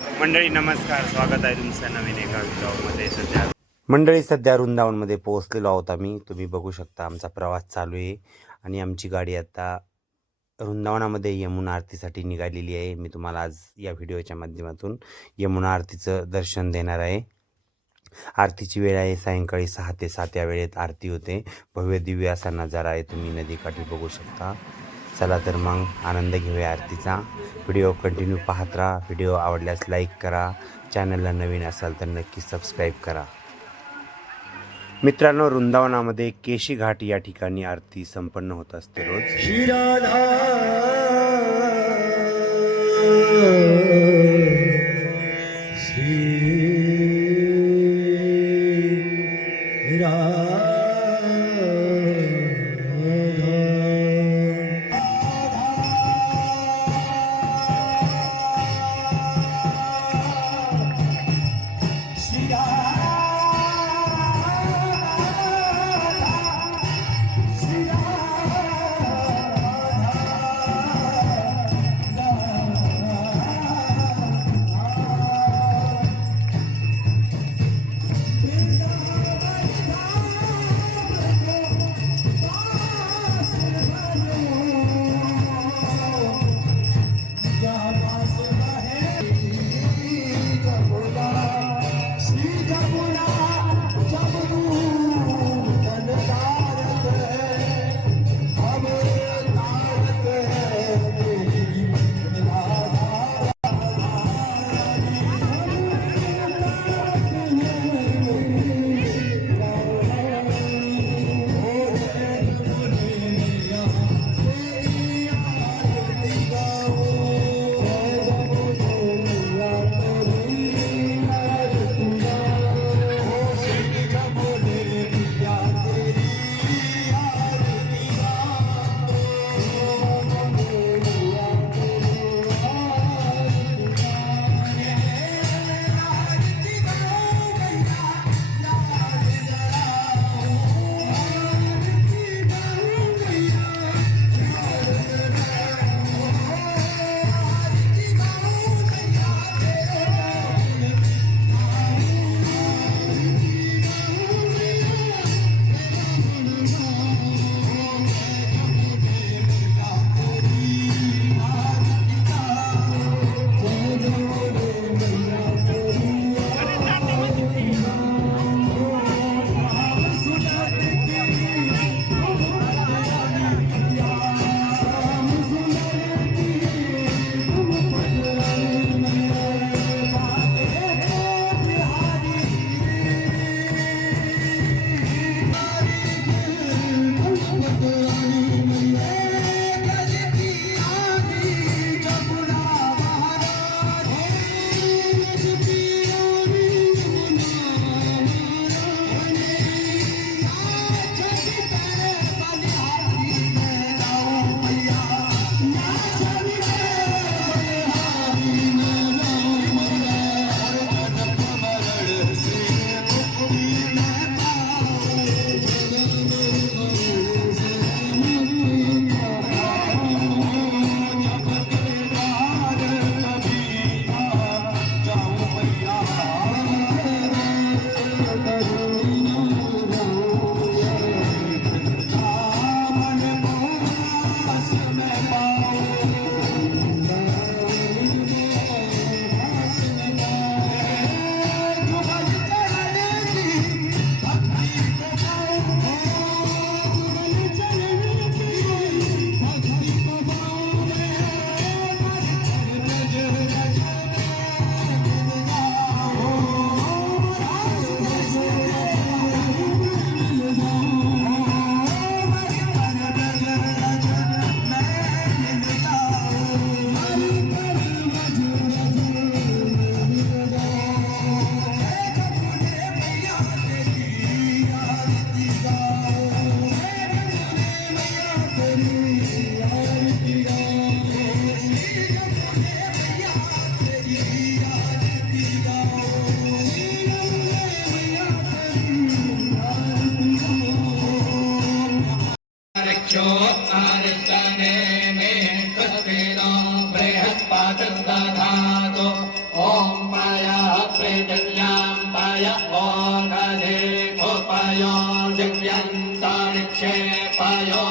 मंडळी नमस्कार. स्वागत आहे तुमचं नवीन एका ब्लॉगमध्ये सध्या मंडळी सध्या वृंदावनमध्ये पोहोचलेलो आहोत आम्ही. तुम्ही बघू शकता आमचा प्रवास चालू आहे आणि आमची गाडी आता वृंदावनामध्ये यमुना आरतीसाठी निघालेली आहे. मी तुम्हाला आज या व्हिडिओच्या माध्यमातून यमुना आरतीचं दर्शन देणार आहे. आरतीची वेळ आहे सायंकाळी सहा ते सात या वेळेत आरती होते. भव्य दिव्य असा नजारा आहे. तुम्ही नदीकाठी बघू शकता. चला तर मग आनंद घेऊया आरतीचा. व्हिडिओ कंटिन्यू पाहत राहा. व्हिडिओ आवडल्यास लाईक करा. चॅनलला नवीन असाल तर नक्की सबस्क्राईब करा. मित्रांनो वृंदावनामध्ये केशी घाट या ठिकाणी आरती संपन्न होत असते रोज.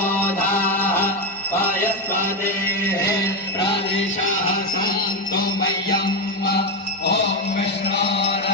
प्रमोदाः पायस्वादेः प्रादेशाः सन्तु मह्यम् ॐ विष्णोर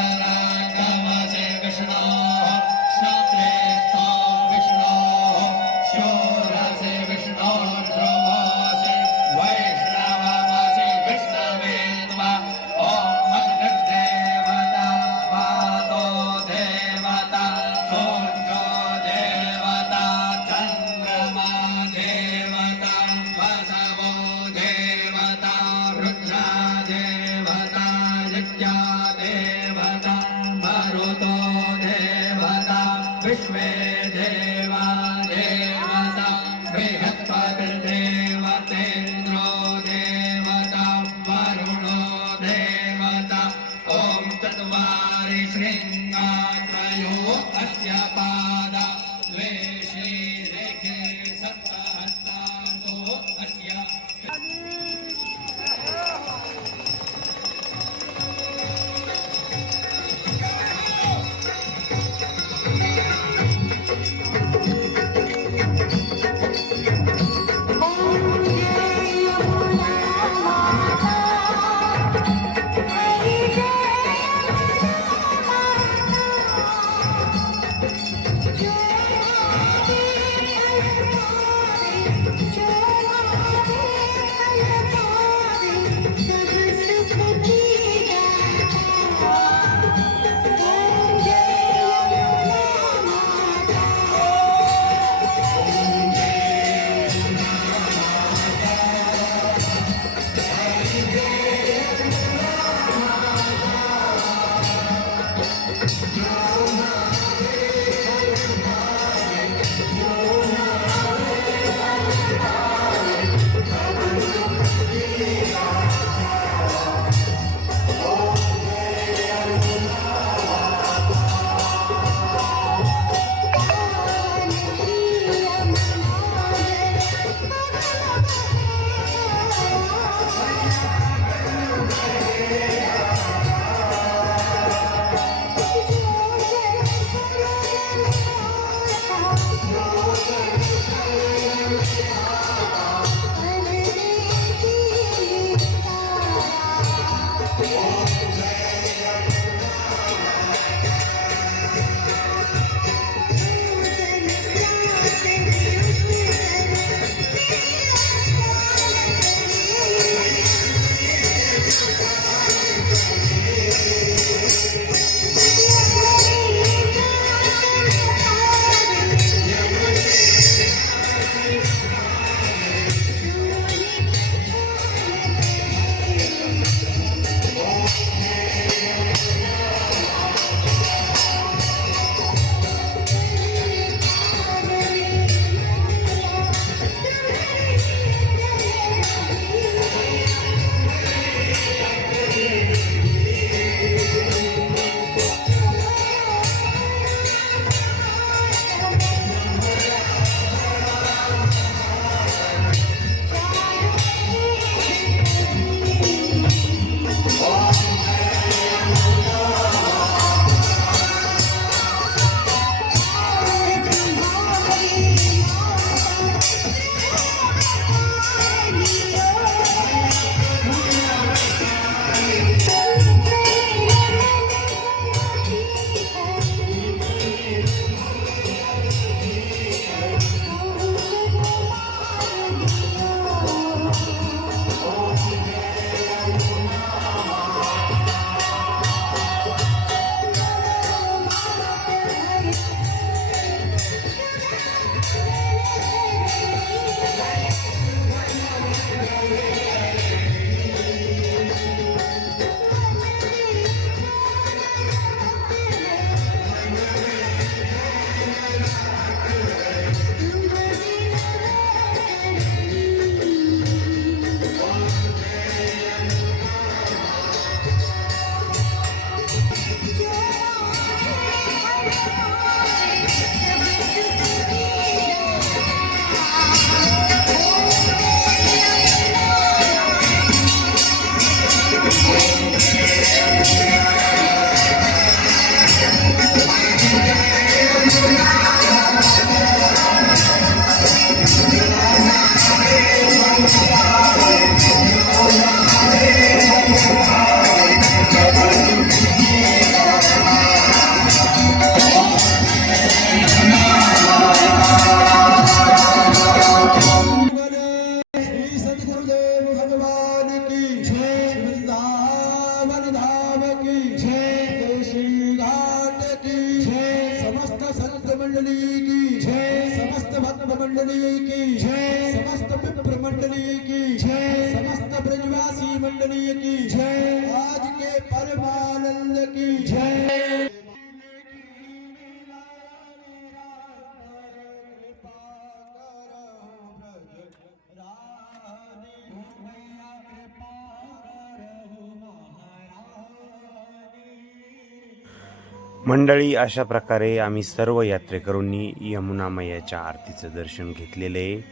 मंडळी अशा प्रकारे आम्ही सर्व यात्रेकरूंनी यमुना मैयाच्या आरतीचं दर्शन घेतलेलं आहे.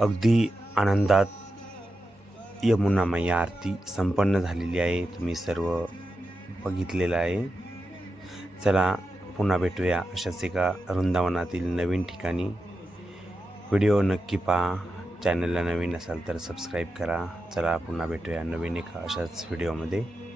अगदी आनंदात यमुना मैया आरती संपन्न झालेली आहे. तुम्ही सर्व बघितलेलं आहे. चला पुन्हा भेटूया अशाच एका वृंदावनातील नवीन ठिकाणी. व्हिडिओ नक्की पहा. चॅनलला नवीन असाल तर सबस्क्राईब करा. चला पुन्हा भेटूया नवीन एका अशाच व्हिडिओमध्ये.